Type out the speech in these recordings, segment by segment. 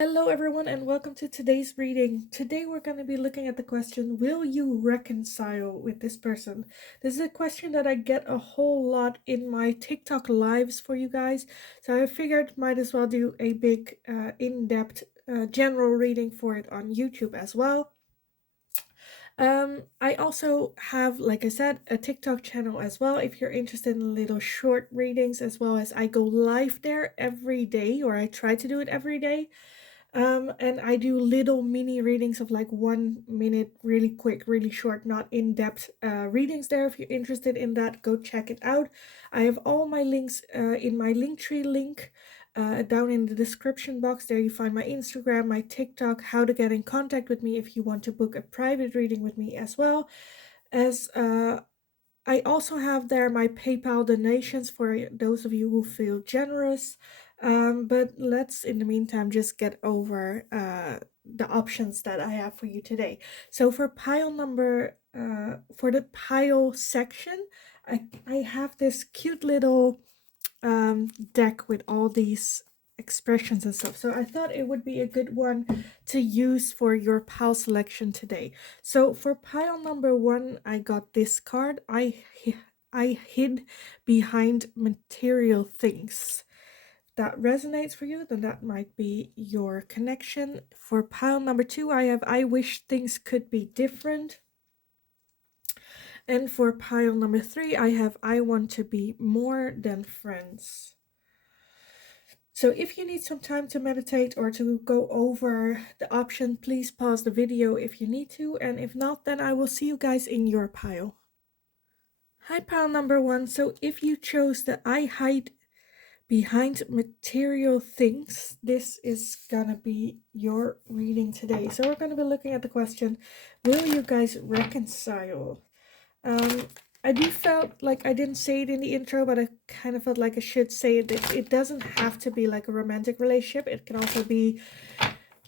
Hello, everyone, and welcome to today's reading. Today, we're going to be looking at the question, will you reconcile with this person? This is a question that I get a whole lot in my TikTok lives for you guys. So I figured might as well do a big, in-depth, general reading for it on YouTube as well. I also have, like I said, a TikTok channel as well. If you're interested in little short readings, as well as I go live there every day, or I try to do it every day. And I do little mini readings of like 1 minute, really quick, really short, not in-depth readings there. If you're interested in that, go check it out. I have all my links in my Linktree link down in the description box. There you find my Instagram, my TikTok, how to get in contact with me if you want to book a private reading with me, as well as I also have there my PayPal donations for those of you who feel generous. But let's, in the meantime, just get over the options that I have for you today. So for for the pile section, I have this cute little deck with all these expressions and stuff. So I thought it would be a good one to use for your pile selection today. So for pile number 1, I got this card. I hid behind material things. That resonates for you, then that might be your connection. For pile number 2, I have I wish things could be different. And for pile number 3, I have I want to be more than friends. So if you need some time to meditate or to go over the option, please pause the video if you need to. And if not, then I will see you guys in your pile. Hi, pile number 1. So if you chose the I hide behind material things, this is gonna be your reading today. So we're gonna be looking at the question, will you guys reconcile? I do felt like I didn't say it in the intro, but I kind of felt like I should say it. It doesn't have to be like a romantic relationship. It can also be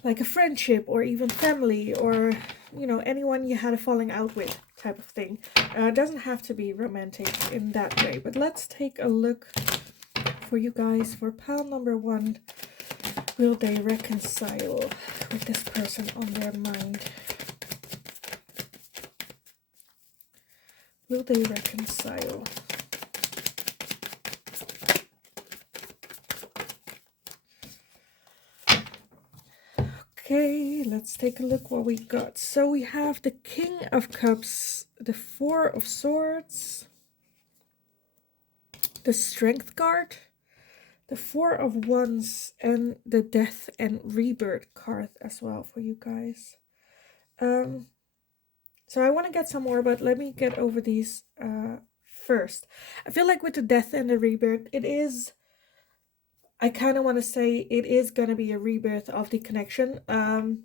like a friendship or even family, or, you know, anyone you had a falling out with type of thing. It doesn't have to be romantic in that way. But let's take a look for you guys for pile number 1. Will they reconcile with this person on their mind? Will they reconcile? Okay, let's take a look what we got. So we have the King of Cups, the Four of Swords, the Strength card, the Four of Wands, and the Death and Rebirth card as well for you guys. So I want to get some more, but let me get over these first. I feel like with the Death and the Rebirth, I kind of want to say it is going to be a rebirth of the connection. I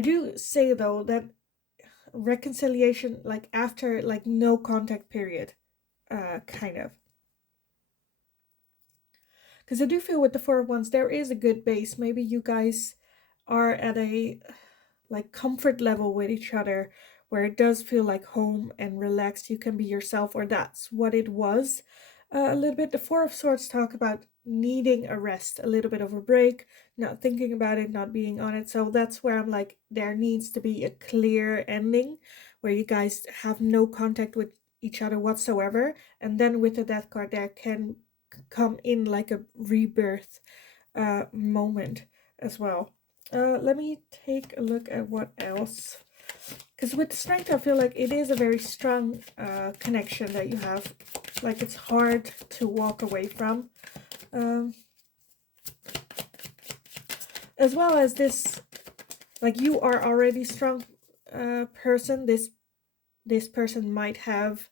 do say, though, that reconciliation, like after like no contact period, kind of. Because I do feel with the Four of Wands, there is a good base. Maybe you guys are at a like comfort level with each other where it does feel like home and relaxed. You can be yourself, or that's what it was. A little bit. The Four of Swords talk about needing a rest, a little bit of a break, not thinking about it, not being on it. So that's where I'm like, there needs to be a clear ending where you guys have no contact with each other whatsoever. And then with the Death card, there can come in like a rebirth moment as well. Let me take a look at what else. Because with the Strength, I feel like it is a very strong connection that you have. Like, it's hard to walk away from. As well as this, like, you are already a strong person. This person might have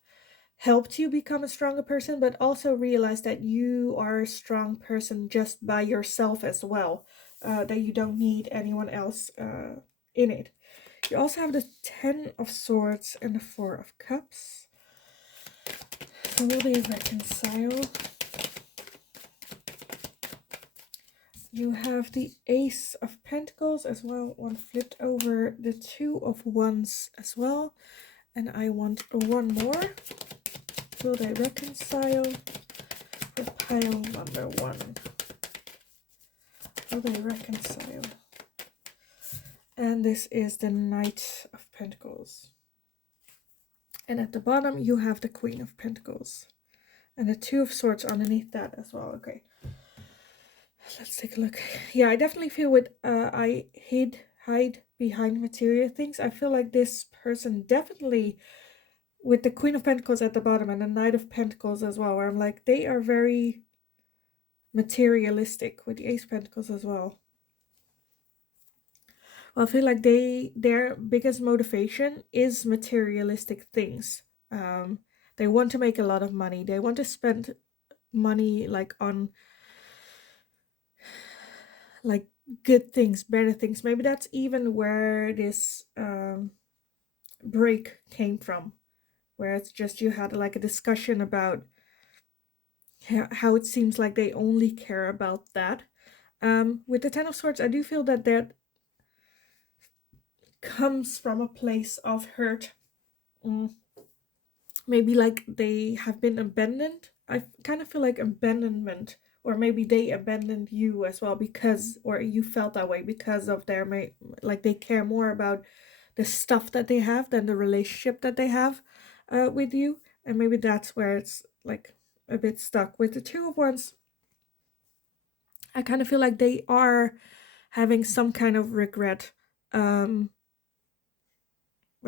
helped you become a stronger person, but also realize that you are a strong person just by yourself as well. That you don't need anyone else in it. You also have the Ten of Swords and the Four of Cups. So will they reconcile? You have the Ace of Pentacles as well. One flipped over, the Two of Wands as well. And I want one more. Will they reconcile? For pile number 1. Will they reconcile? And this is the Knight of Pentacles. And at the bottom, you have the Queen of Pentacles. And the Two of Swords underneath that as well. Okay. Let's take a look. Yeah, I definitely feel with I hide behind material things. I feel like this person definitely, with the Queen of Pentacles at the bottom and the Knight of Pentacles as well, where I'm like, they are very materialistic, with the Ace of Pentacles as well. Well, I feel like their biggest motivation is materialistic things. They want to make a lot of money. They want to spend money like on like good things, better things. Maybe that's even where this break came from, where it's just you had like a discussion about how it seems like they only care about that. With the Ten of Swords, I do feel that that comes from a place of hurt. Maybe like they have been abandoned. I kind of feel like abandonment, or maybe they abandoned you as well because, or you felt that way because of their, like they care more about the stuff that they have than the relationship that they have with you. And maybe that's where it's like a bit stuck. With the Two of Wands, I kind of feel like they are having some kind of regret, where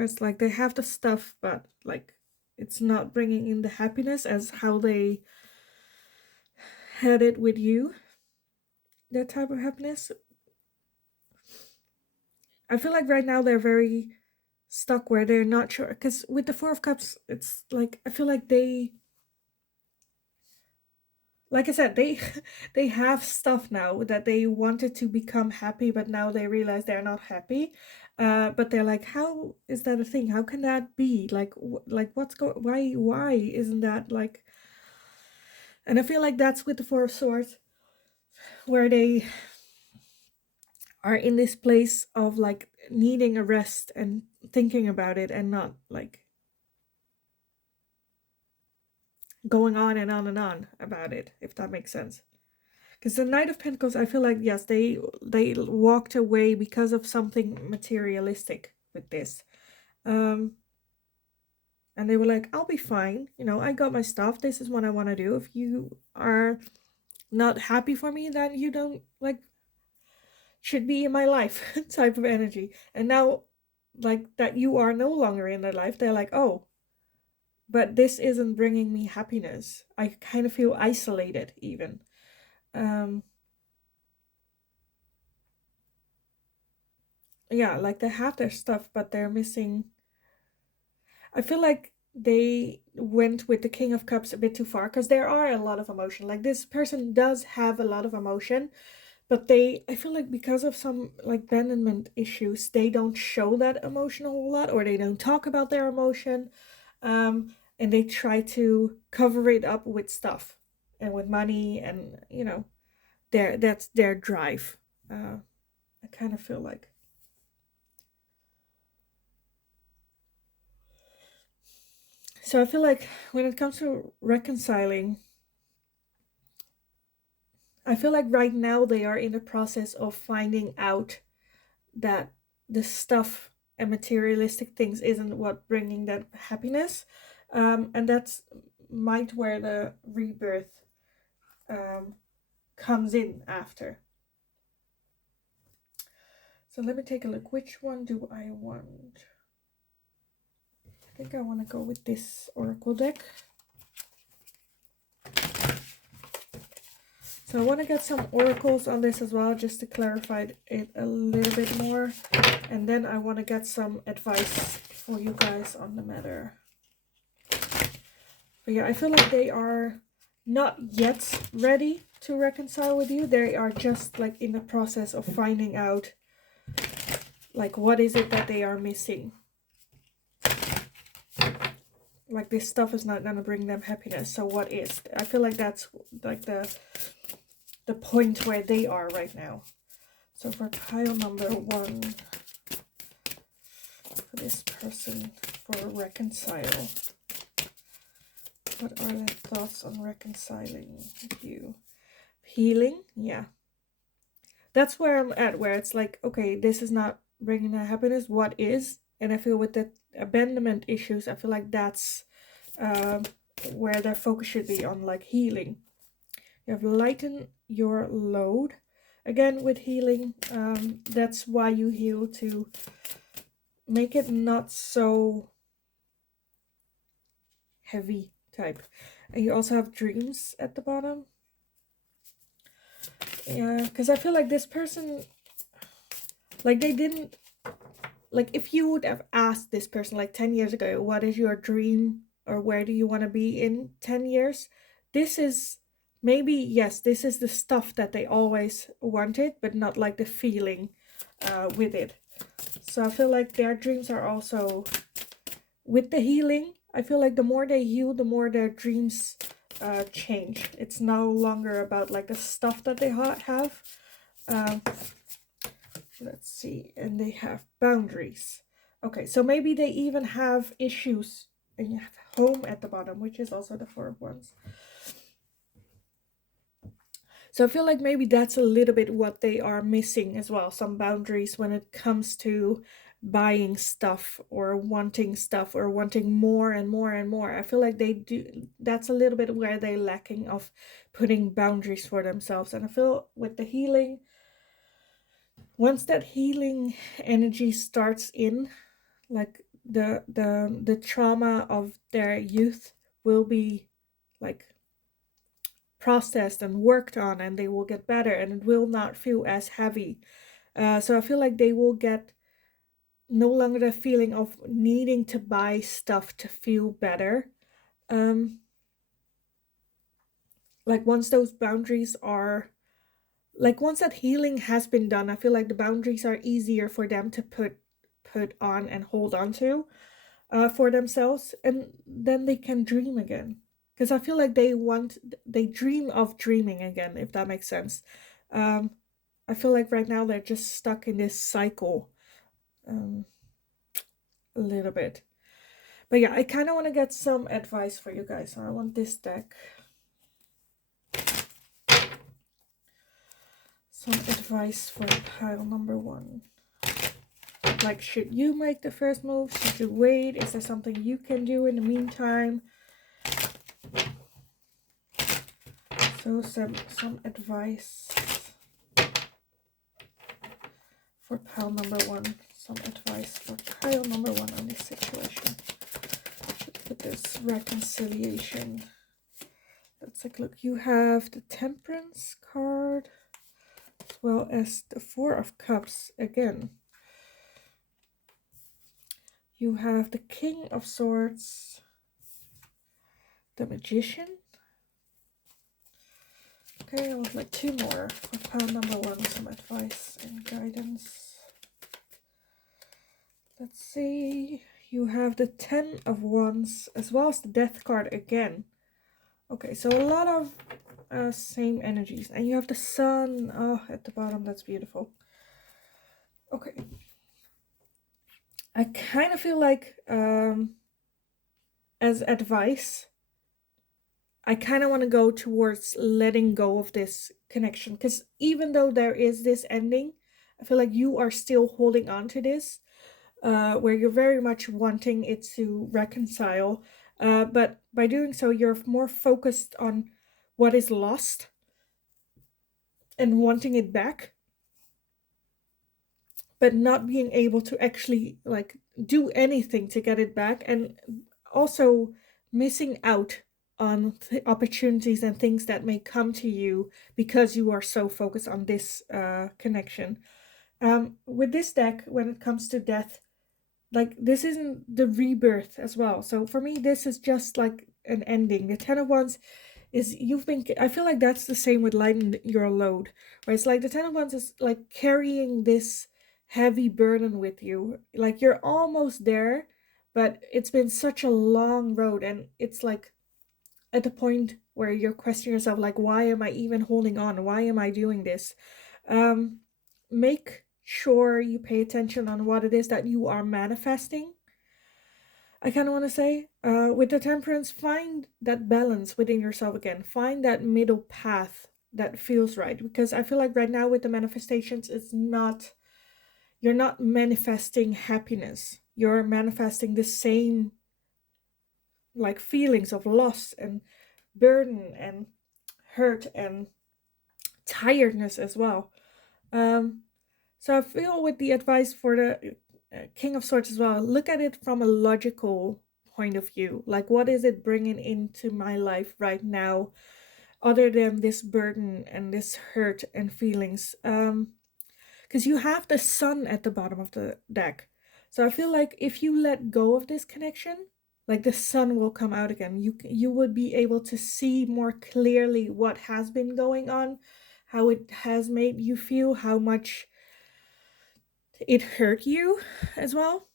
it's like they have the stuff, but like it's not bringing in the happiness as how they had it with you. That type of happiness. I feel like right now they're very stuck where they're not sure, because with the Four of Cups, it's like I feel like they, like I said, they they have stuff now that they wanted to become happy, but now they realize they're not happy. But they're like, how is that a thing? How can that be? Like, what's going? Why isn't that like? And I feel like that's with the Four of Swords, where they are in this place of like needing a rest and thinking about it and not like going on and on and on about it, if that makes sense. Because the Knight of Pentacles, I feel like, yes, they walked away because of something materialistic with this. And they were like, I'll be fine. You know, I got my stuff. This is what I want to do. If you are not happy for me, then you don't, like, should be in my life type of energy. And now, like, that you are no longer in their life, they're like, oh, but this isn't bringing me happiness. I kind of feel isolated even. Yeah, like they have their stuff, but they're missing. I feel like they went with the King of Cups a bit too far, because there are a lot of emotion. Like this person does have a lot of emotion, but I feel like because of some like abandonment issues, they don't show that emotion a whole lot, or they don't talk about their emotion. And they try to cover it up with stuff and with money, and you know, that's their drive. I kind of feel like. So I feel like when it comes to reconciling, I feel like right now they are in the process of finding out that the stuff and materialistic things isn't what bringing that happiness. And that's might where the rebirth comes in after. So let me take a look. Which one do I want? I think I want to go with this oracle deck. So I want to get some oracles on this as well, just to clarify it a little bit more. And then I want to get some advice for you guys on the matter. But yeah, I feel like they are not yet ready to reconcile with you. They are just like in the process of finding out like what is it that they are missing. Like this stuff is not going to bring them happiness. So what is? I feel like that's like the point where they are right now. So for pile number 1, for this person, for reconcile, what are their thoughts on reconciling with you? Healing, yeah. that's where I'm at, where it's like, okay, this is not bringing that happiness. What is? And I feel with the abandonment issues, I feel like that's uh, where their focus should be on, like healing. You have lighten your load. Again, with healing, that's why you heal, to make it not so heavy type. And you also have dreams at the bottom. Yeah, because I feel like this person, like they didn't, like if you would have asked this person like 10 years ago, what is your dream or where do you want to be in 10 years? This is maybe, yes, this is the stuff that they always wanted, but not like the feeling with it. So I feel like their dreams are also with the healing. I feel like the more they heal, the more their dreams change. It's no longer about like the stuff that they have. Let's see, and they have boundaries. Okay, so maybe they even have issues, and you have home at the bottom, which is also the Four of Wands. So I feel like maybe that's a little bit what they are missing as well, some boundaries when it comes to buying stuff or wanting more and more and more. I feel like they do, that's a little bit where they're lacking of putting boundaries for themselves. And I feel with the healing, once that healing energy starts in, like the trauma of their youth will be like processed and worked on, and they will get better, and it will not feel as heavy. So I feel like they will get no longer the feeling of needing to buy stuff to feel better. Like once those boundaries are, like once that healing has been done, I feel like the boundaries are easier for them to put on and hold on to for themselves, and then they can dream again. Because I feel like they dream of dreaming again, if that makes sense. I feel like right now they're just stuck in this cycle a little bit. But yeah, I kind of want to get some advice for you guys. So I want this deck. Some advice for pile number 1. Like, should you make the first move? Should you wait? Is there something you can do in the meantime? So some advice for pile number 1. Some advice for pile number 1 on this situation. With this reconciliation. Let's take a look. You have the Temperance card, as well as the Four of Cups again. You have the King of Swords, the Magician. Okay, I would like 2 more for pile number 1, some advice and guidance. Let's see. You have the 10 of Wands, as well as the Death card again. Okay, so a lot of same energies. And you have the Sun at the bottom. That's beautiful. Okay. I kind of feel like, as advice, I kind of want to go towards letting go of this connection. Because even though there is this ending, I feel like you are still holding on to this, where you're very much wanting it to reconcile. But by doing so, you're more focused on what is lost and wanting it back, but not being able to actually like do anything to get it back, and also missing out on opportunities and things that may come to you because you are so focused on this connection. With this deck, when it comes to death, like this isn't the rebirth as well. So for me, this is just like an ending. The 10 of Wands is, I feel like that's the same with lighten your load, where it's like the 10 of Wands is like carrying this heavy burden with you. Like you're almost there, but it's been such a long road, and it's like at the point where you're questioning yourself, like, why am I even holding on? Why am I doing this? Make sure you pay attention on what it is that you are manifesting. I kind of want to say, with the Temperance, find that balance within yourself again. Find that middle path that feels right, because I feel like right now with the manifestations, you're not manifesting happiness. You're manifesting the same like feelings of loss and burden and hurt and tiredness as well. Um, so I feel with the advice for the King of Swords as well, look at it from a logical point of view. Like, what is it bringing into my life right now, other than this burden and this hurt and feelings? Because you have the sun at the bottom of the deck. So I feel like if you let go of this connection, like the sun will come out again. You would be able to see more clearly what has been going on, how it has made you feel, how much it hurt you as well.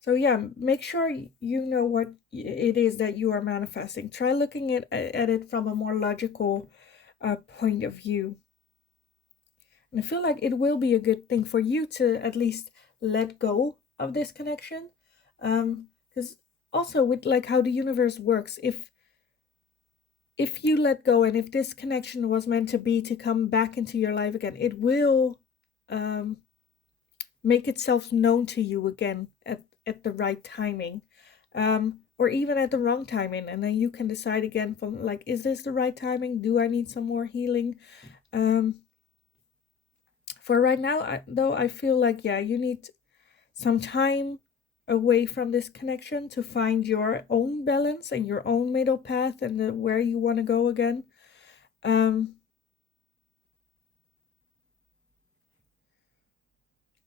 So yeah, make sure you know what it is that you are manifesting. Try looking at it from a more logical point of view. And I feel like it will be a good thing for you to at least let go of this connection. Because also with like how the universe works, if you let go and if this connection was meant to be to come back into your life again, it will um make itself known to you again at the right timing. Or even at the wrong timing, and then you can decide again from like, is this the right timing? Do I need some more healing? Um for right now, though, I feel like, yeah, you need some time away from this connection to find your own balance and your own middle path and where you want to go again. Um,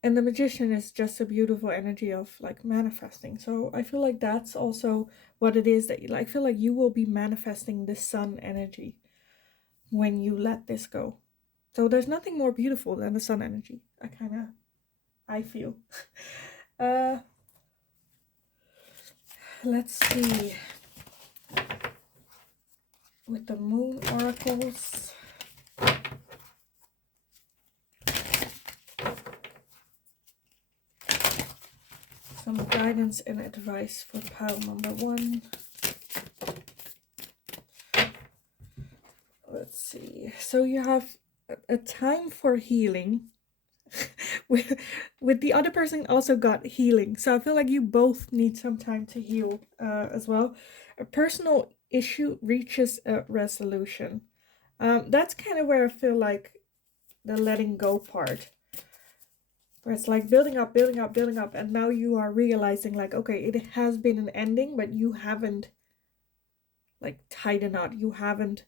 and the Magician is just a beautiful energy of like manifesting. So I feel like that's also what it is that you like. I feel like you will be manifesting the sun energy when you let this go. So there's nothing more beautiful than the sun energy. I feel. uh let's see with the moon oracles. Some guidance and advice for pile number 1. Let's see. So you have a time for healing. with the other person also got healing. So I feel like you both need some time to heal as well. A personal issue reaches a resolution. That's kind of where I feel like the letting go part, where it's like building up, building up, building up, and now you are realizing like, okay, it has been an ending, but you haven't like tied a knot. You haven't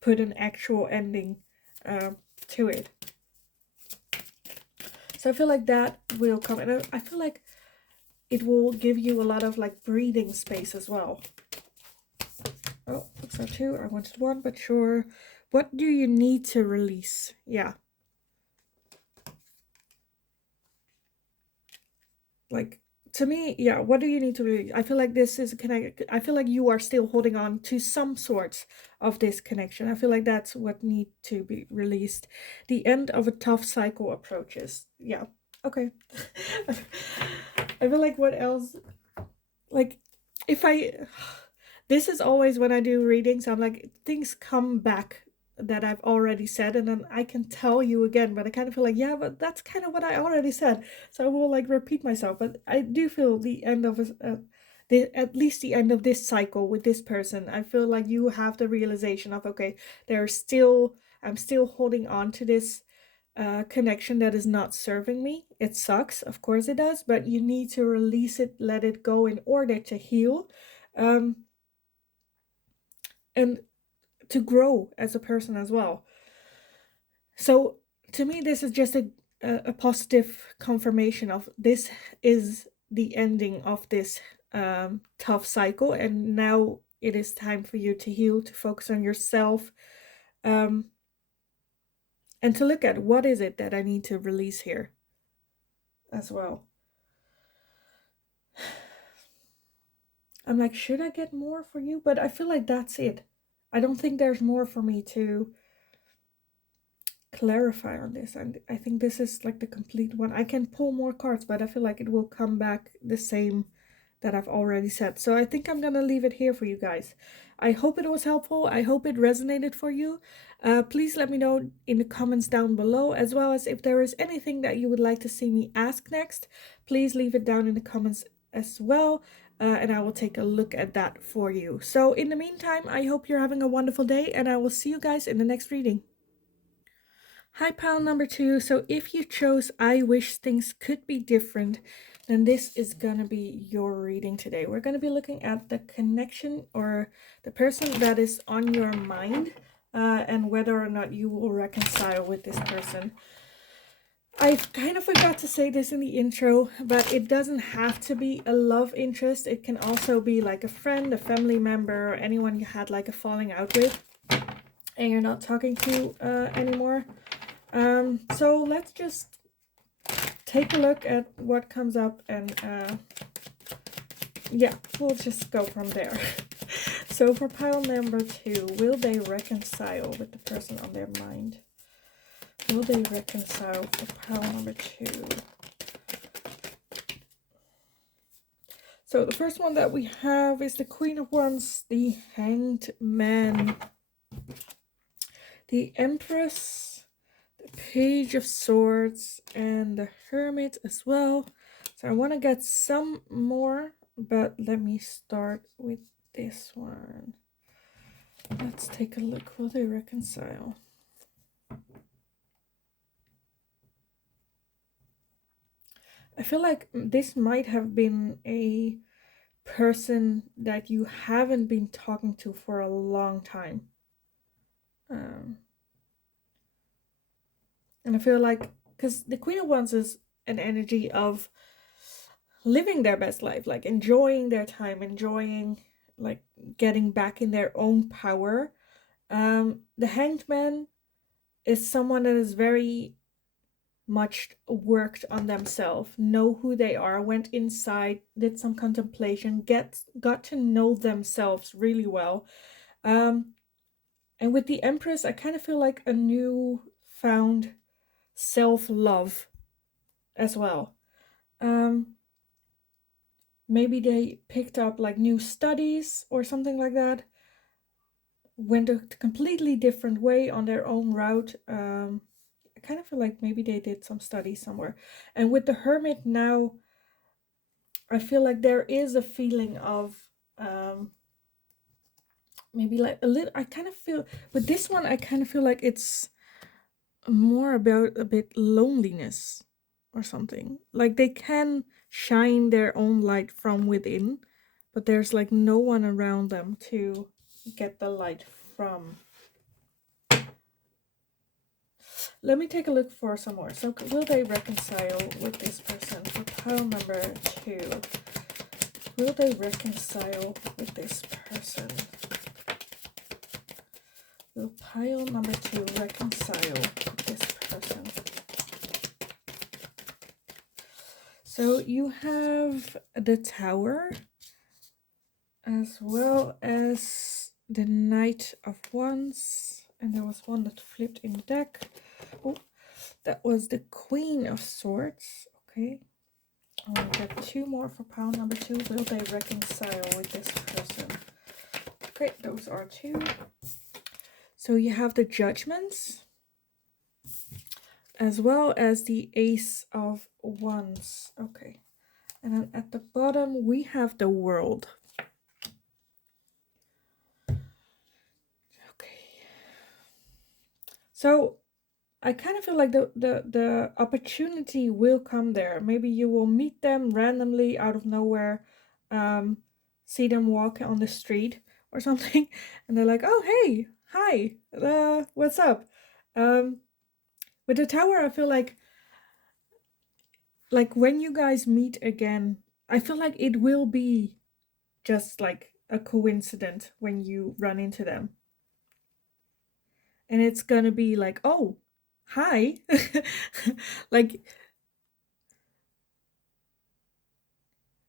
put an actual ending to it. So I feel like that will come, and I feel like it will give you a lot of like breathing space as well. Oh, looks like 2. I wanted 1, but sure. What do you need to release? Yeah. Like, to me, yeah, what do you need to release? I feel like this is connected. I feel like you are still holding on to some sorts of this connection. I feel like that's what needs to be released. The end of a tough cycle approaches. Yeah. Okay. I feel like what else? Like, if I... This is always when I do readings, I'm like, things come back that I've already said, and then I can tell you again, but I kind of feel like, yeah, but that's kind of what I already said. So I will like repeat myself, but I do feel the end of at least the end of this cycle with this person. I feel like you have the realization of, okay, I'm still holding on to this connection that is not serving me. It sucks, of course it does, but you need to release it, let it go in order to heal. And to grow as a person as well. So to me, this is just a positive confirmation of this is the ending of this tough cycle, and now it is time for you to heal, to focus on yourself, and to look at what is it that I need to release here as well. I'm like, should I get more for you? But I feel like that's it. I don't think there's more for me to clarify on this, and I think this is like the complete one. I can pull more cards, but I feel like it will come back the same that I've already said. So I think I'm gonna leave it here for you guys. I hope it was helpful. I hope it resonated for you. Please let me know in the comments down below, as well as if there is anything that you would like to see me ask next. Please leave it down in the comments as well, and I will take a look at that for you. So in the meantime, I hope you're having a wonderful day, and I will see you guys in the next reading. Hi, pile number 2. So if you chose I wish things could be different, then this is going to be your reading today. We're going to be looking at the connection or the person that is on your mind, and whether or not you will reconcile with this person. I kind of forgot to say this in the intro, but it doesn't have to be a love interest. It can also be like a friend, a family member, or anyone you had like a falling out with and you're not talking to anymore. So let's just take a look at what comes up, and yeah, we'll just go from there. So for pile number 2, will they reconcile with the person on their mind? Will they reconcile for pile number 2? So the first one that we have is the Queen of Wands, the Hanged Man, the Empress, the Page of Swords, and the Hermit as well. So I want to get some more, but let me start with this one. Let's take a look. Will they reconcile? I feel like this might have been a person that you haven't been talking to for a long time. And I feel like, because the Queen of Wands is an energy of living their best life, like enjoying their time, enjoying like getting back in their own power. The Hanged Man is someone that is very much worked on themselves, know who they are, went inside, did some contemplation, got to know themselves really well. And with the Empress, I kind of feel like a new found self-love as well. Maybe they picked up like new studies or something like that, went a completely different way on their own route. I kind of feel like maybe they did some studies somewhere. And with the Hermit now, I feel like there is a feeling of maybe like a little, I kind of feel, with this one, I kind of feel like it's more about a bit loneliness or something. Like they can shine their own light from within, but there's like no one around them to get the light from. Let me take a look for some more. So will they reconcile with this person? For pile number 2, will they reconcile with this person? Will pile number 2 reconcile with this person? So you have the Tower, as well as the Knight of Wands, and there was one that flipped in the deck. Oh, that was the Queen of Swords. Okay, I'll get 2 more for pile number 2. Will they reconcile with this person? Okay, those are 2. So you have the Judgments, as well as the Ace of Wands. Okay, and then at the bottom we have the World. Okay, so I kind of feel like the opportunity will come there. Maybe you will meet them randomly out of nowhere, see them walk on the street or something, and they're like, oh, hey, hi, what's up? With the Tower, I feel like when you guys meet again, I feel like it will be just like a coincidence when you run into them. And it's gonna be like, oh, hi. Like,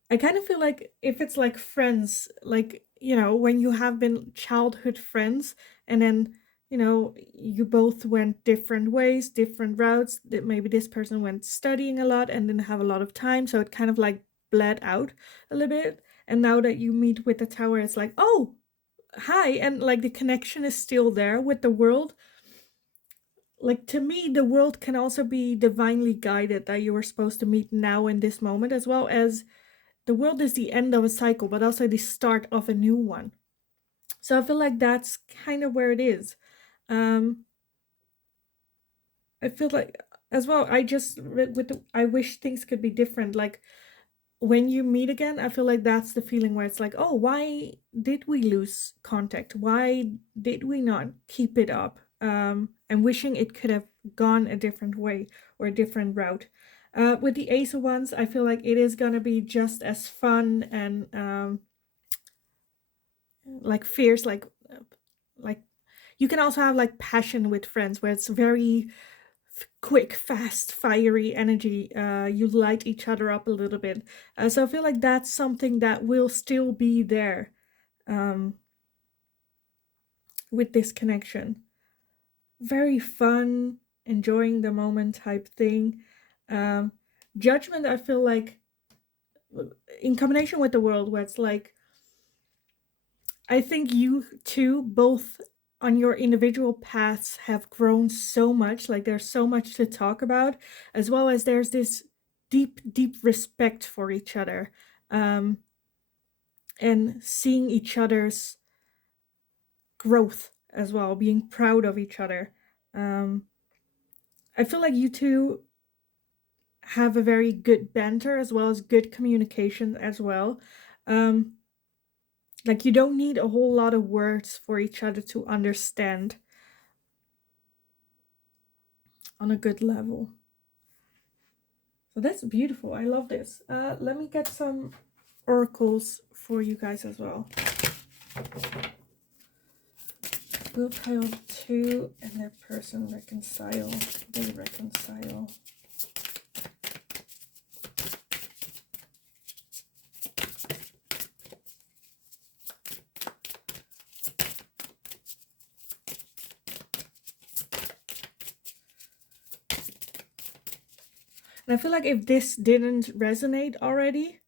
I kind of feel like if it's like friends, like, you know, when you have been childhood friends and then, you know, you both went different ways, different routes, that maybe this person went studying a lot and didn't have a lot of time. So it kind of like bled out a little bit. And now that you meet with the tower, it's like, oh, hi. And like the connection is still there with the world. Like to me, the world can also be divinely guided, that you were supposed to meet now in this moment, as well as the world is the end of a cycle, but also the start of a new one. So I feel like that's kind of where it is. Um, I feel like as well. I just I wish things could be different. Like when you meet again, I feel like that's the feeling where it's like, oh, why did we lose contact? Why did we not keep it up? And wishing it could have gone a different way or a different route. With the Ace of Wands, I feel like it is gonna be just as fun and like fierce, like you can also have like passion with friends where it's very quick, fast, fiery energy. You light each other up a little bit. So I feel like that's something that will still be there um, with this connection. Very fun, enjoying the moment type thing. Um, Judgment, I feel like, in combination with the world, where it's like, I think you two both on your individual paths have grown so much. Like there's so much to talk about, as well as there's this deep, deep respect for each other, um, and seeing each other's growth as well, being proud of each other. Um, I feel like you two have a very good banter as well as good communication as well. Um, like you don't need a whole lot of words for each other to understand on a good level. So that's beautiful. I love this. Let me get some oracles for you guys as well. Will pile 2 and their person reconcile. They reconcile. And I feel like if this didn't resonate already,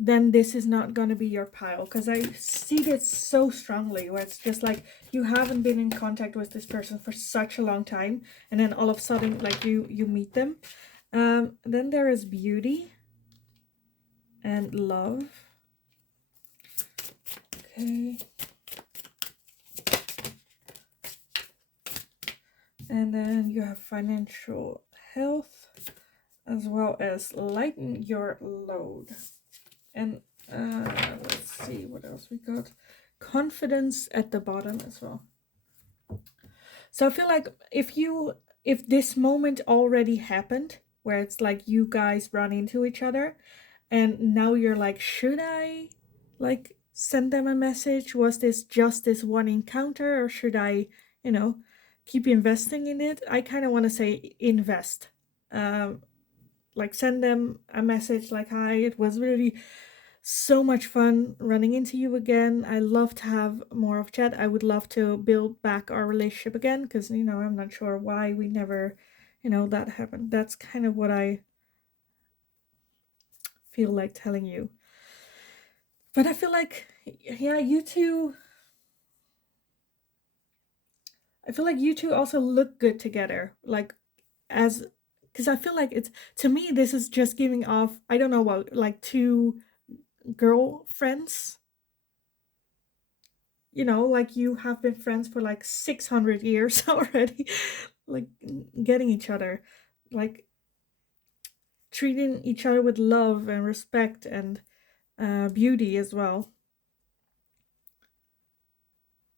then this is not going to be your pile, because I see this so strongly where it's just like you haven't been in contact with this person for such a long time, and then all of a sudden like you meet them. Then there is beauty and love. Okay. And then you have financial health, as well as lighten your load. And let's see what else we got. Confidence at the bottom as well. So I feel like if this moment already happened, where it's like you guys run into each other, and now you're like, should I like send them a message? Was this just this one encounter, or should I, keep investing in it? I kind of want to say invest. Like send them a message like, hi, it was really so much fun running into you again. I love to have more of chat. I would love to build back our relationship again, because I'm not sure why we never that happened. That's kind of what I feel like telling you. But I feel like, yeah, you two, I feel like you two also look good together, like as because I feel like it's, to me, this is just giving off, I don't know what, like two girlfriends. Like you have been friends for like 600 years already, like getting each other, like treating each other with love and respect and beauty as well.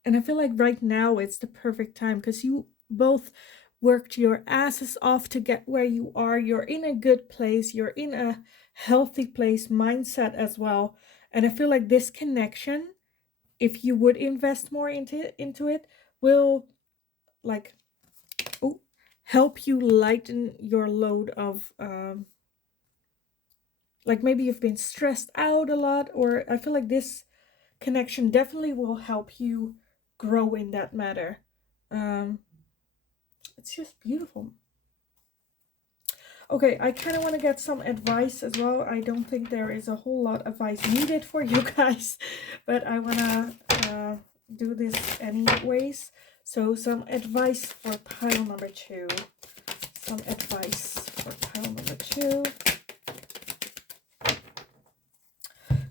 And I feel like right now it's the perfect time, because you both worked your asses off to get where you are. You're in a good place, you're in a healthy place, mindset as well. And I feel like this connection, if you would invest more into it, will like help you lighten your load of like maybe you've been stressed out a lot, or I feel like this connection definitely will help you grow in that matter. It's just beautiful. Okay, I kind of want to get some advice as well. I don't think there is a whole lot of advice needed for you guys, but I want to do this anyways. So some advice for pile number 2. Some advice for pile number 2.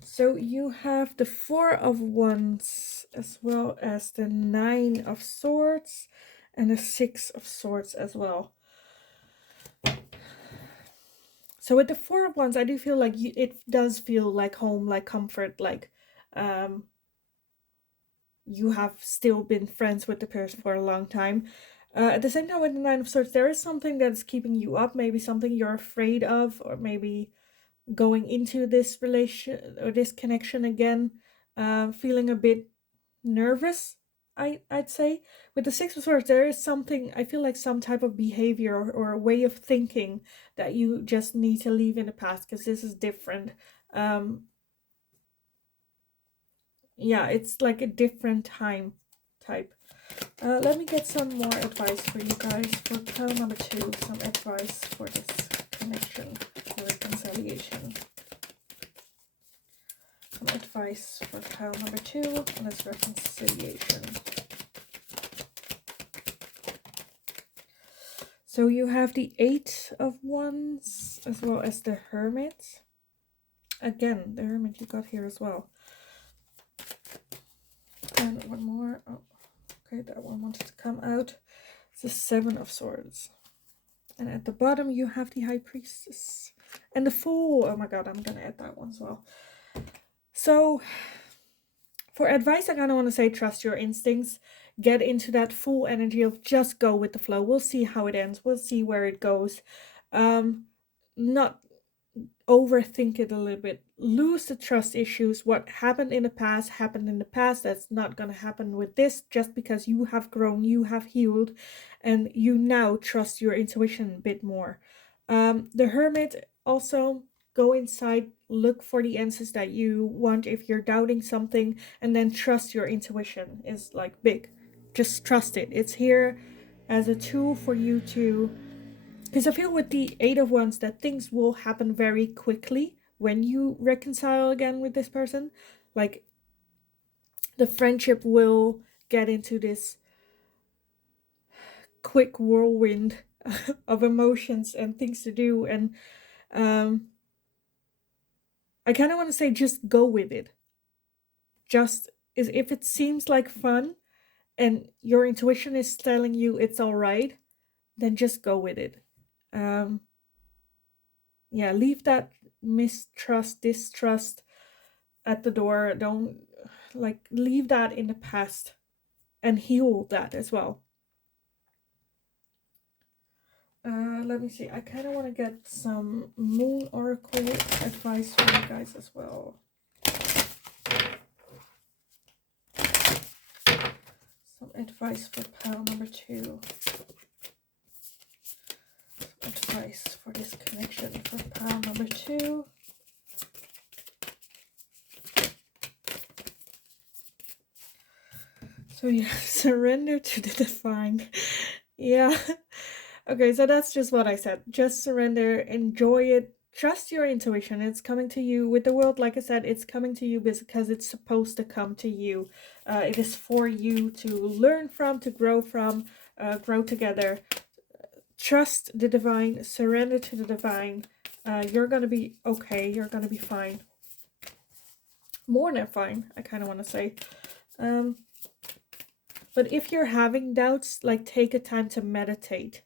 So you have the 4 of Wands as well as the 9 of Swords and the 6 of Swords as well. So with the 4 of Wands, I do feel like it does feel like home, like comfort, like you have still been friends with the person for a long time. At the same time, with the 9 of Swords, there is something that's keeping you up, maybe something you're afraid of, or maybe going into this relation or this connection again, feeling a bit nervous. I'd say with the 6 of Swords, there is something, I feel like some type of behavior or a way of thinking that you just need to leave in the past, because this is different. Yeah, it's like a different time type. Let me get some more advice for you guys for pile number 2. Some advice for this connection, for reconciliation. Some advice for pile number 2 on this reconciliation. So you have the 8 of Wands as well as the Hermit. Again, the Hermit you got here as well. And one more. Oh, okay, that one wanted to come out. It's the 7 of Swords. And at the bottom you have the High Priestess. And the Fool. Oh my god, I'm gonna add that one as well. So, for advice, I kind of want to say trust your instincts. Get into that full energy of just go with the flow. We'll see how it ends. We'll see where it goes. Not overthink it a little bit. Lose the trust issues. What happened in the past happened in the past. That's not going to happen with this, just because you have grown, you have healed, and you now trust your intuition a bit more. The Hermit, also go inside, look for the answers that you want if you're doubting something, and then trust your intuition is like big. Just trust it. It's here as a tool for you to, because I feel with the 8 of Wands that things will happen very quickly when you reconcile again with this person. Like, the friendship will get into this quick whirlwind of emotions and things to do, and I kind of want to say just go with it. Just if it seems like fun and your intuition is telling you it's all right, then just go with it. Yeah, leave that mistrust, distrust at the door. Don't, like, leave that in the past and heal that as well. Let me see. I kind of want to get some Moon Oracle advice for you guys as well. Some advice for pile number 2. Some advice for this connection for pile number 2. So yeah, surrender to the divine. Yeah. Okay, so that's just what I said. Just surrender, enjoy it, trust your intuition. It's coming to you. With the world, like I said, it's coming to you because it's supposed to come to you. It is for you to learn from, to grow from, grow together. Trust the divine, surrender to the divine. You're going to be okay. You're going to be fine. More than fine, I kind of want to say. But if you're having doubts, like, take a time to meditate.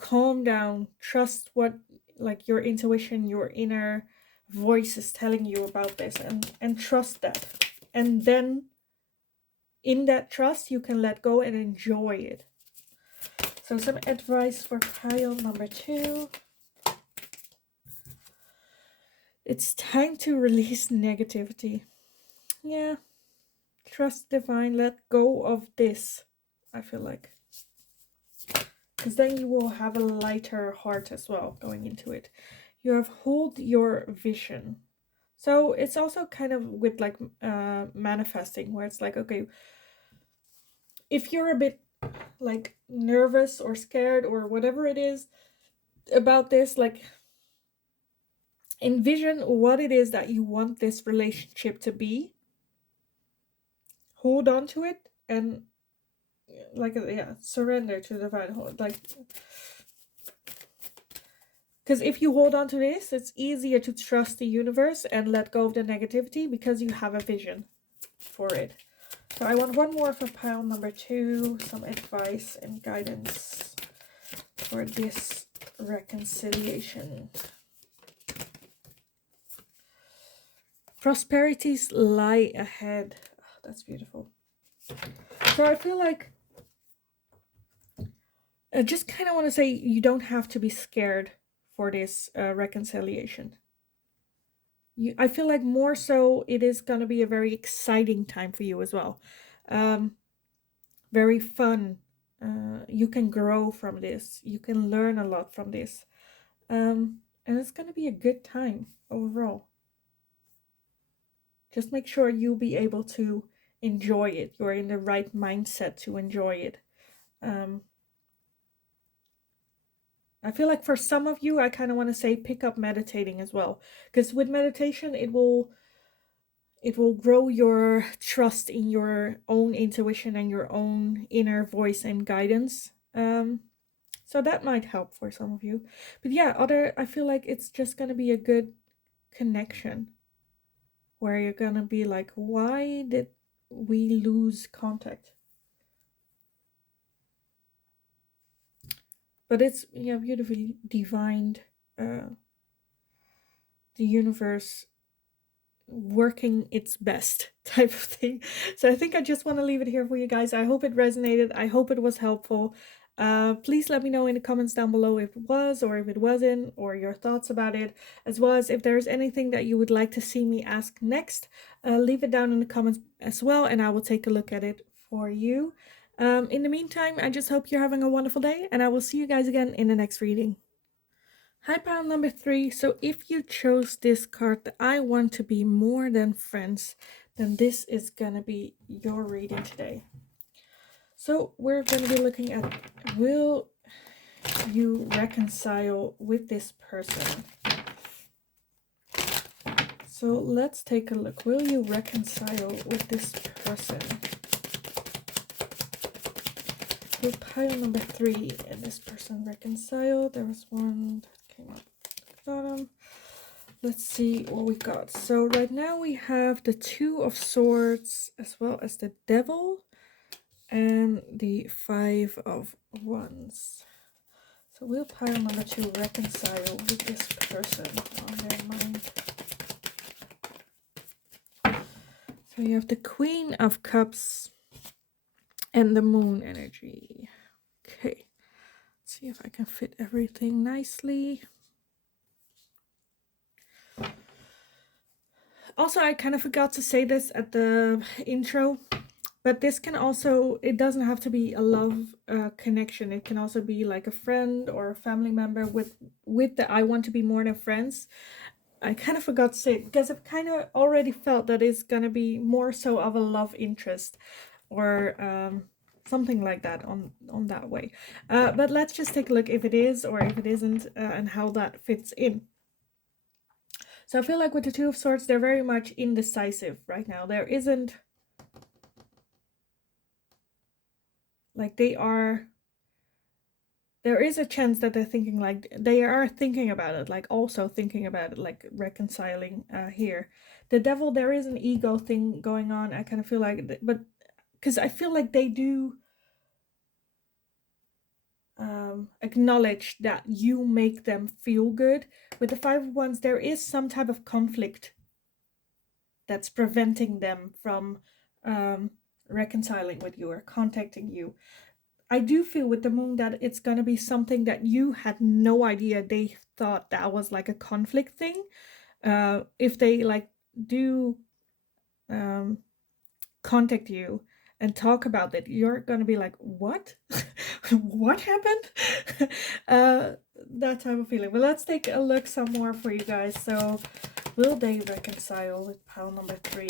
Calm down, trust what, like, your intuition, your inner voice is telling you about this, and trust that. And then in that trust, you can let go and enjoy it. So some advice for pile number 2. It's time to release negativity. Yeah, trust divine, let go of this, I feel like. Because then you will have a lighter heart as well going into it. You have hold your vision. So it's also kind of with like manifesting, where it's like, okay, if you're a bit like nervous or scared or whatever it is, about this, like, envision what it is that you want this relationship to be. Hold on to it and, like, yeah, surrender to the divine hold. Like, because if you hold on to this, it's easier to trust the universe and let go of the negativity because you have a vision for it. So I want one more for pile number 2, some advice and guidance for this reconciliation. Prosperities lie ahead. Oh, that's beautiful. So I feel like I just kind of want to say you don't have to be scared for this reconciliation. I feel like more so it is going to be a very exciting time for you as well. Very fun. You can grow from this. You can learn a lot from this. And it's going to be a good time overall. Just make sure you'll be able to enjoy it. You're in the right mindset to enjoy it. I feel like for some of you, I kind of want to say pick up meditating as well. Because with meditation, it will grow your trust in your own intuition and your own inner voice and guidance. So that might help for some of you. But yeah, I feel like it's just going to be a good connection where you're going to be like, why did we lose contact? But it's, yeah, beautifully divined. The universe working its best type of thing. So I think I just want to leave it here for you guys. I hope it resonated. I hope it was helpful. Please let me know in the comments down below if it was or if it wasn't, or your thoughts about it, as well as if there's anything that you would like to see me ask next. Leave it down in the comments as well, and I will take a look at it for you. In the meantime, I just hope you're having a wonderful day, and I will see you guys again in the next reading. Hi, pile number 3. So if you chose this card, that I want to be more than friends, then this is gonna be your reading today. So we're gonna be looking at, will you reconcile with this person? So let's take a look. Will you reconcile with this person? So pile number 3, and this person reconcile. There was one that came up at the bottom. Let's see what we got. So right now we have the 2 of Swords, as well as the Devil, and the 5 of Wands. So will pile number 2 reconcile with this person on their mind? So you have the Queen of Cups and the Moon energy. Okay, let's see if I can fit everything nicely. Also, I kind of forgot to say this at the intro, but this can also, it doesn't have to be a love connection. It can also be like a friend or a family member with the I want to be more than friends. I kind of forgot to say it because I've kind of already felt that it's going to be more so of a love interest or something like that on that way. But let's just take a look if it is or if it isn't and how that fits in. So I feel like with the 2 of Swords, they're very much indecisive right now. There isn't, like, there is a chance that they're thinking, like, they are thinking about it, like, also thinking about it, like, reconciling here. The Devil, there is an ego thing going on. I kind of feel like, but, because I feel like they do acknowledge that you make them feel good. With the 5 of Wands, there is some type of conflict that's preventing them from reconciling with you or contacting you. I do feel with the Moon that it's going to be something that you had no idea they thought that was like a conflict thing. If they like do contact you and talk about it, you're going to be like, what? What happened? That type of feeling. But let's take a look some more for you guys. So will they reconcile with pile number 3?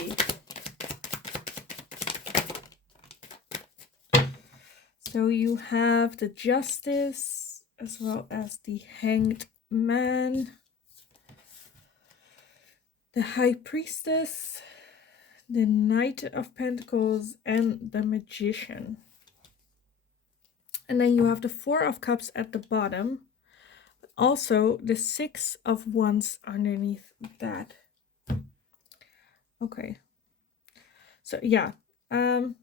So you have the Justice as well as the Hanged Man, the High Priestess, the Knight of Pentacles, and the Magician. And then you have the Four of Cups at the bottom. Also, the Six of Wands underneath that. Okay. So, yeah. With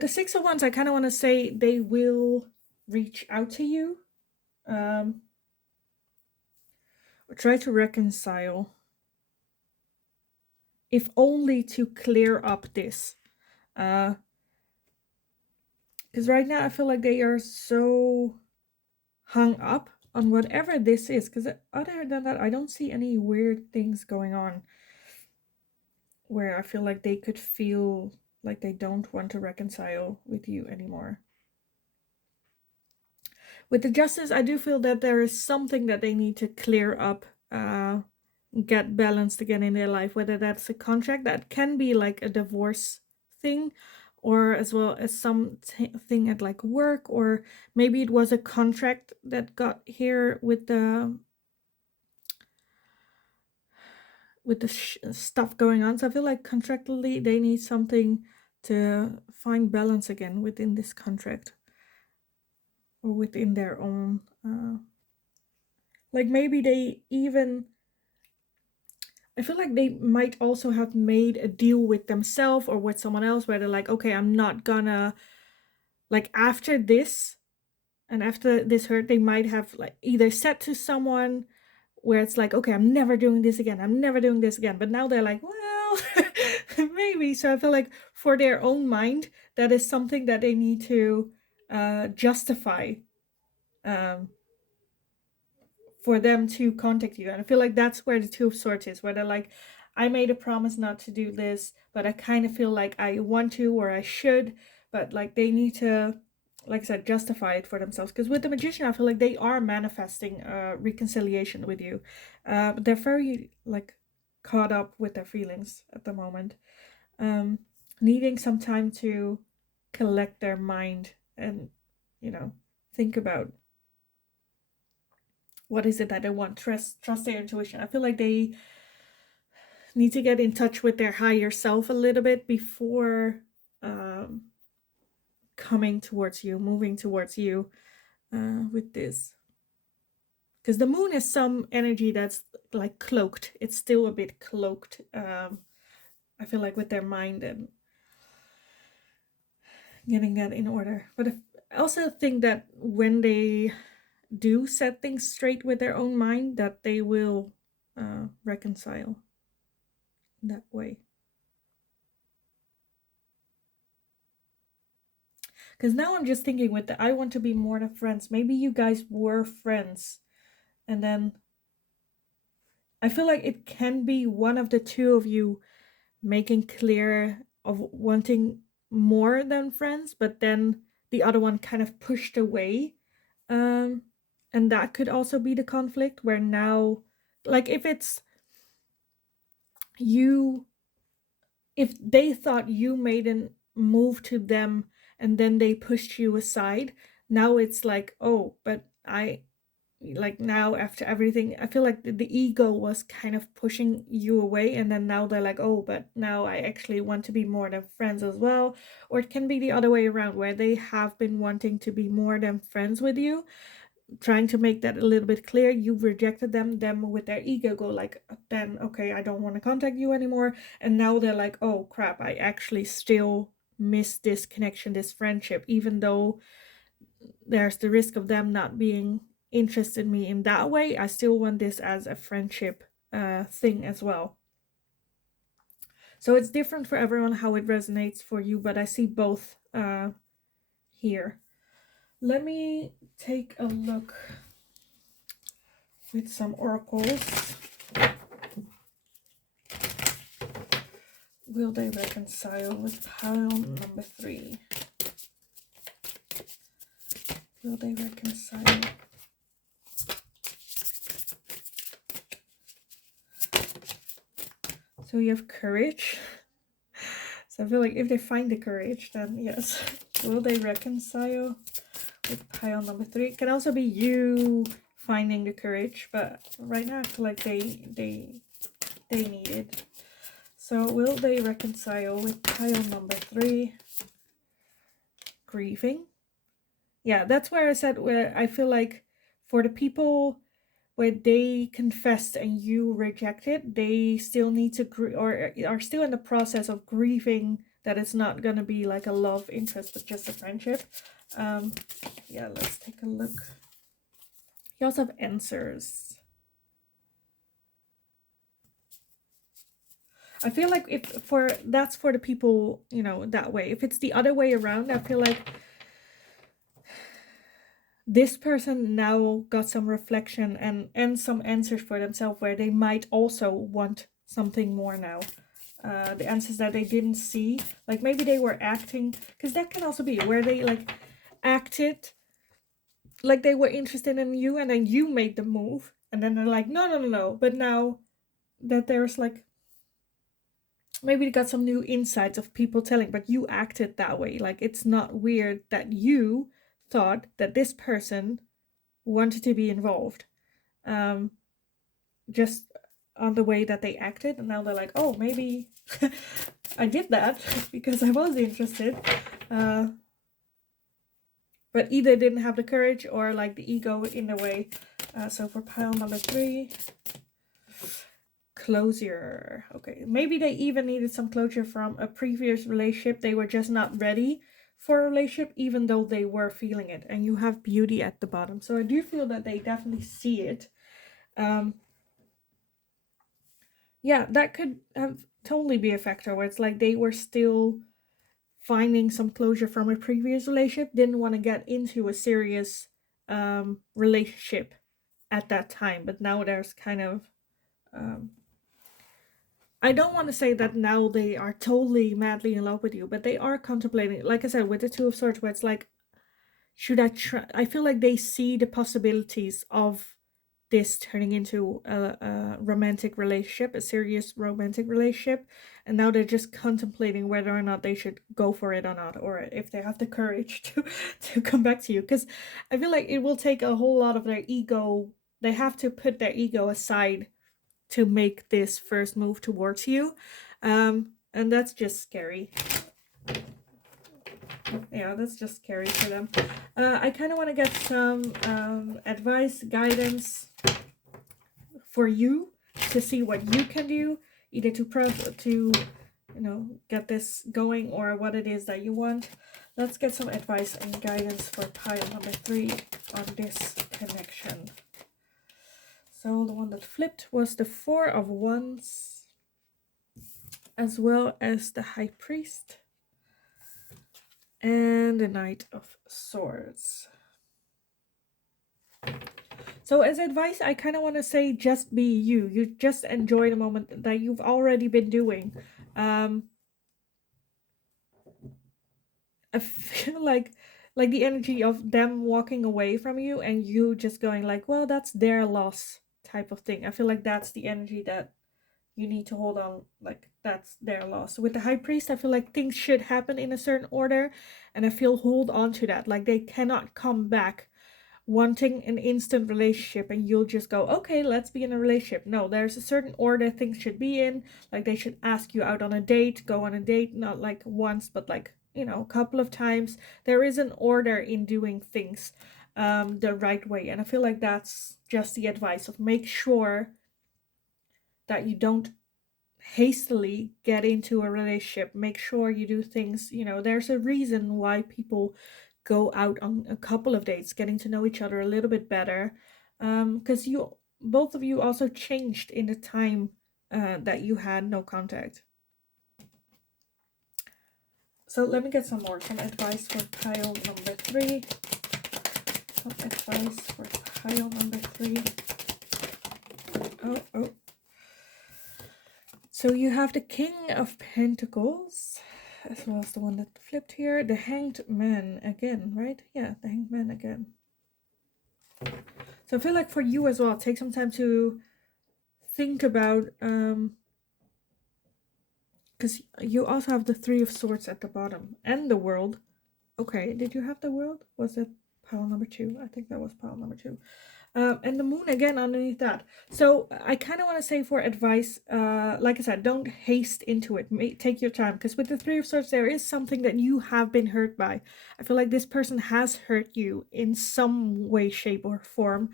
the Six of Wands, I kind of want to say they will reach out to you. Or try to reconcile. If only to clear up this. Because right now I feel like they are so hung up on whatever this is. Because other than that, I don't see any weird things going on where I feel like they could feel like they don't want to reconcile with you anymore. With the Justice, I do feel that there is something that they need to clear up, get balanced again in their life, whether that's a contract that can be like a divorce thing, or as well as something at like work, or maybe it was a contract that got here with the stuff going on. So I feel like contractually they need something to find balance again within this contract, or within their own like maybe they even, I feel like they might also have made a deal with themselves or with someone else where they're like, okay, I'm not gonna, like after this and after this hurt, they might have like either said to someone where it's like, okay, I'm never doing this again, I'm never doing this again. But now they're like, well, maybe. So I feel like for their own mind, that is something that they need to justify for them to contact you. And I feel like that's where the Two of Swords is, where they're like, I made a promise not to do this, but I kind of feel like I want to, or I should, but like they need to, like I said, justify it for themselves. Because with the Magician, I feel like they are manifesting reconciliation with you. But they're very like caught up with their feelings at the moment, needing some time to collect their mind and, you know, think about what is it that they want. Trust their intuition. I feel like they need to get in touch with their higher self a little bit before coming towards you, moving towards you with this. Because the moon is some energy that's like cloaked. It's still a bit cloaked. I feel like with their mind and getting that in order. But I also think that when they do set things straight with their own mind, that they will reconcile that way. Because now I'm just thinking with the I want to be more than friends. Maybe you guys were friends. And then I feel like it can be one of the two of you making clear of wanting more than friends, but then the other one kind of pushed away. And that could also be the conflict where now, like if it's you, if they thought you made a move to them and then they pushed you aside, now it's like, oh, but I, like now after everything, I feel like the ego was kind of pushing you away, and then now they're like, oh, but now I actually want to be more than friends as well. Or it can be the other way around, where they have been wanting to be more than friends with you, trying to make that a little bit clear. You've rejected them with their ego go like, then okay, I don't want to contact you anymore. And now they're like, oh crap, I actually still miss this connection, this friendship, even though there's the risk of them not being interested in me in that way. I still want this as a friendship thing as well. So it's different for everyone how it resonates for you, but I see both here. Let me take a look with some oracles. Will they reconcile with pile number 3? Will they reconcile? So you have courage. So I feel like if they find the courage, then yes. Will they reconcile with pile number 3. It can also be you finding the courage, but right now I feel like they need it. So will they reconcile with pile number 3? Grieving. Yeah, that's where I said where I feel like for the people where they confessed and you rejected, they still need to or are still in the process of grieving that it's not gonna be like a love interest but just a friendship. Yeah, let's take a look. You also have answers. I feel like that's for the people, you know, that way. If it's the other way around, I feel like this person now got some reflection and some answers for themselves where they might also want something more now. The answers that they didn't see, like maybe they were acting, because that can also be where they like acted like they were interested in you and then you made the move and then they're like no, but now that there's like maybe they got some new insights of people telling, but you acted that way. Like it's not weird that you thought that this person wanted to be involved, just on the way that they acted, and now they're like, oh, maybe I did that because I was interested, but either didn't have the courage or like the ego in the way. So for pile number 3, closure. Okay, maybe they even needed some closure from a previous relationship. They were just not ready for a relationship even though they were feeling it, and you have beauty at the bottom. So I do feel that they definitely see it. Yeah, that could have totally be a factor where it's like they were still finding some closure from a previous relationship, didn't want to get into a serious relationship at that time, but now there's kind of I don't want to say that now they are totally madly in love with you, but they are contemplating, like I said, with the Two of Swords, where it's like, should I try? I feel like they see the possibilities of this turning into a romantic relationship, a serious romantic relationship, and now they're just contemplating whether or not they should go for it or not, or if they have the courage to come back to you. Because I feel like it will take a whole lot of their ego. They have to put their ego aside to make this first move towards you, and that's just scary. Yeah, that's just scary for them. I kind of want to get some advice, guidance for you to see what you can do, either to get this going or what it is that you want. Let's get some advice and guidance for pile number 3 on this connection. So the one that flipped was the 4 of Wands, as well as the High Priest and the Knight of Swords. So as advice, I kind of want to say just be you. You just enjoy the moment that you've already been doing. I feel like the energy of them walking away from you and you just going like, well, that's their loss type of thing. I feel like that's the energy that you need to hold on, like that's their loss. With the High Priest, I feel like things should happen in a certain order, and I feel hold on to that. Like they cannot come back wanting an instant relationship and you'll just go, okay, let's be in a relationship. No, there's a certain order things should be in. Like they should ask you out on a date, go on a date, not like once, but like, a couple of times. There is an order in doing things the right way, and I feel like that's just the advice of make sure that you don't hastily get into a relationship. Make sure you do things, there's a reason why people go out on a couple of dates, getting to know each other a little bit better, because both of you also changed in the time that you had no contact. So let me get some advice for pile number 3. Some advice for pile number 3. Oh. So you have the King of Pentacles, as well as the one that flipped here, the Hanged Man again, right? Yeah, the Hanged Man again. So I feel like for you as well, take some time to think about, because you also have the 3 of Swords at the bottom, and the World. Okay, did you have the World? Was it pile number 2. I think that was pile number 2. And the moon again underneath that. So I kind of want to say for advice, like I said, don't haste into it. Take your time, because with the 3 of Swords, there is something that you have been hurt by. I feel like this person has hurt you in some way, shape, or form.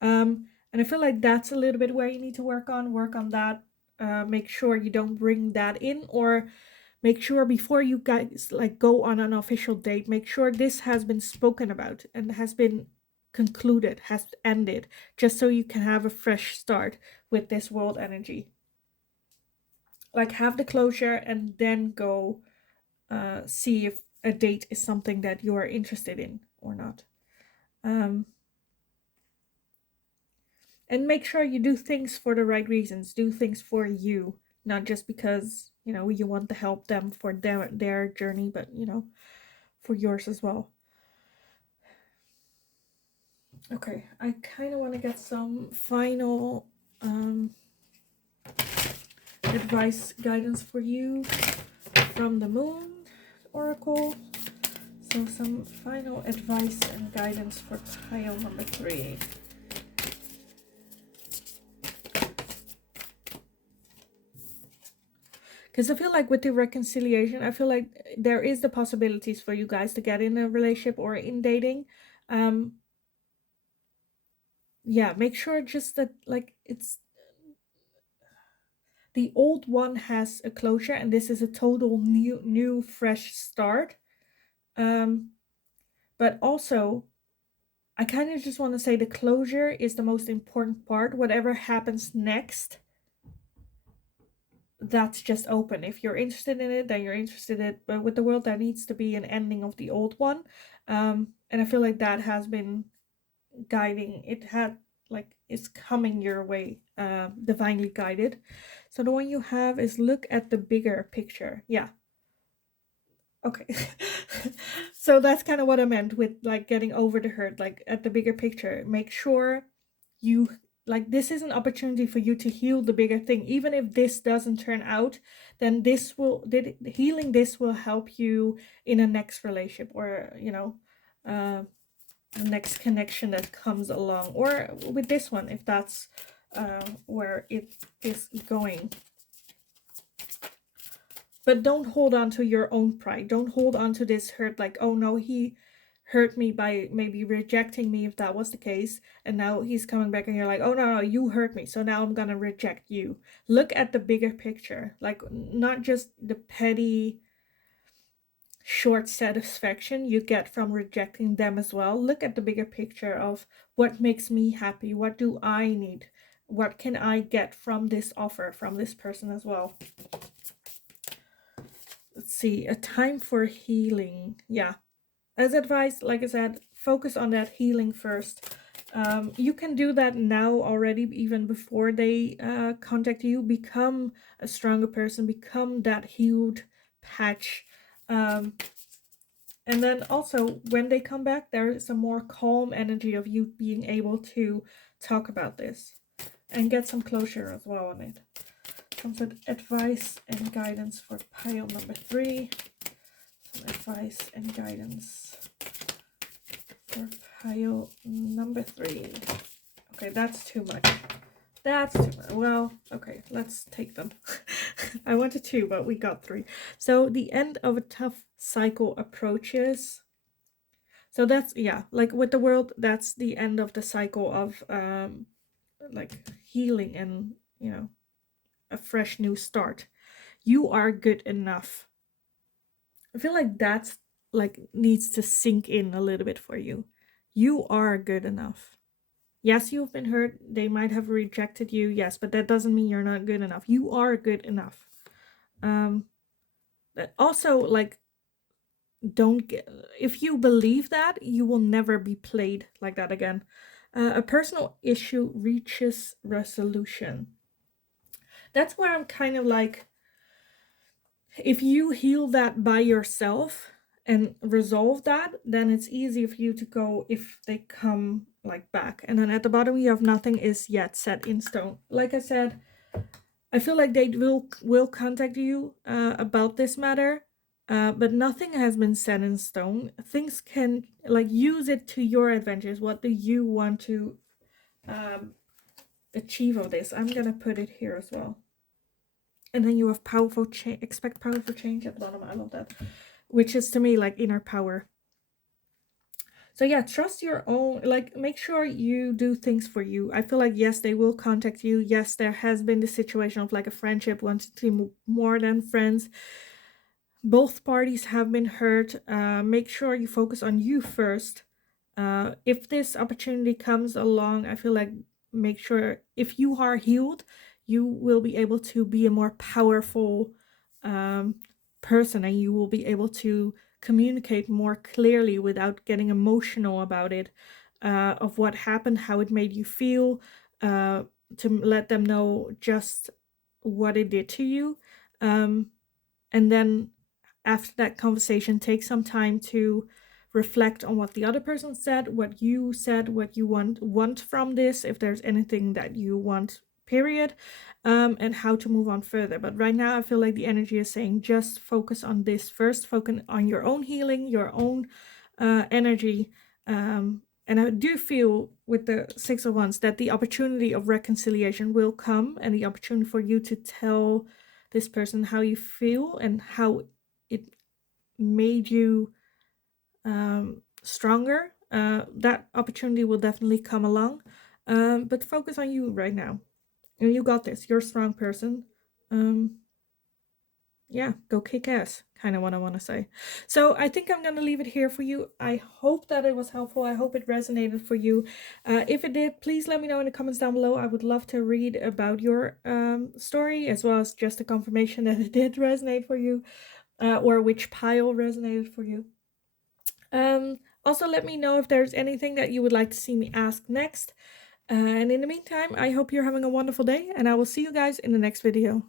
And I feel like that's a little bit where you need to work on that. Make sure you don't bring that in, or make sure before you guys like go on an official date, make sure this has been spoken about and has been concluded, has ended, just so you can have a fresh start with this world energy. Like have the closure and then go see if a date is something that you are interested in or not. And make sure you do things for the right reasons. Do things for you, not just because, you know, you want to help them for their journey, but, you know, for yours as well. Okay, I kind of want to get some final advice, guidance for you from the Moon Oracle. So some final advice and guidance for pile number 3. Because I feel like with the reconciliation, I feel like there is the possibilities for you guys to get in a relationship or in dating. Yeah, make sure just that like it's the old one has a closure and this is a total new fresh start. But also I kind of just want to say the closure is the most important part. Whatever happens next, that's just open. If you're interested in it, then you're interested in it. But with the world, there needs to be an ending of the old one. And I feel like that has been guiding. It had like it's coming your way, divinely guided. So the one you have is look at the bigger picture. Yeah. Okay. So that's kind of what I meant with like getting over the hurt, like at the bigger picture. Make sure you like this is an opportunity for you to heal the bigger thing. Even if this doesn't turn out, then healing this will help you in a next relationship, or you know, the next connection that comes along, or with this one if that's where it is going. But don't hold on to your own pride. Don't hold on to this hurt like, oh no, he hurt me by maybe rejecting me if that was the case, and now he's coming back and you're like, oh no, you hurt me, so now I'm gonna reject you. Look at the bigger picture, like not just the petty short satisfaction you get from rejecting them as well. Look at the bigger picture of what makes me happy, what do I need, what can I get from this offer, from this person as well. Let's see, a time for healing. Yeah, as advised, like I said, focus on that healing first. You can do that now already, even before they contact you. Become a stronger person, become that healed patch. And then also, when they come back, there is a more calm energy of you being able to talk about this and get some closure as well on it. Comes with advice and guidance for pile number 3. Some advice and guidance for pile number 3. Okay, that's too much. That's too much. Well, okay, let's take them. I wanted 2, but we got 3. So the end of a tough cycle approaches. So that's, yeah, like with the world, that's the end of the cycle of like healing and, you know, a fresh new start. You are good enough. I feel like that's like needs to sink in a little bit for you. You are good enough. Yes, you've been hurt. They might have rejected you. Yes, but that doesn't mean you're not good enough. You are good enough. But also, like, don't get, if you believe that, you will never be played like that again. A personal issue reaches resolution. That's where I'm kind of like, if you heal that by yourself and resolve that, then it's easy for you to go if they come like back. And then at the bottom you have nothing is yet set in stone. Like I said, I feel like they will contact you about this matter. but nothing has been set in stone. Things can, like, use it to your advantage. What do you want to um, achieve of this? I'm gonna put it here as well. And then you have powerful change. Expect powerful change at the bottom. I love that, which is to me like inner power. So yeah, trust your own, like, make sure you do things for you. I feel like, yes, they will contact you. Yes, there has been the situation of like a friendship wanting to be more than friends. Both parties have been hurt. Make sure you focus on you first. If this opportunity comes along, I feel like, make sure if you are healed, you will be able to be a more powerful um, person, and you will be able to communicate more clearly without getting emotional about it, of what happened, how it made you feel, to let them know just what it did to you. And then after that conversation, take some time to reflect on what the other person said, what you said, what you want from this, if there's anything that you want, period, and how to move on further. But right now, I feel like the energy is saying just focus on this first, focus on your own healing, your own energy. And I do feel with the Six of Wands that the opportunity of reconciliation will come, and the opportunity for you to tell this person how you feel and how it made you stronger. That opportunity will definitely come along. But focus on you right now. And you got this. You're a strong person. Yeah, go kick ass, kind of what I want to say. So I think I'm going to leave it here for you. I hope that it was helpful. I hope it resonated for you. If it did, please let me know in the comments down below. I would love to read about your story, as well as just a confirmation that it did resonate for you, or which pile resonated for you. Also, let me know if there's anything that you would like to see me ask next. And in the meantime, I hope you're having a wonderful day, and I will see you guys in the next video.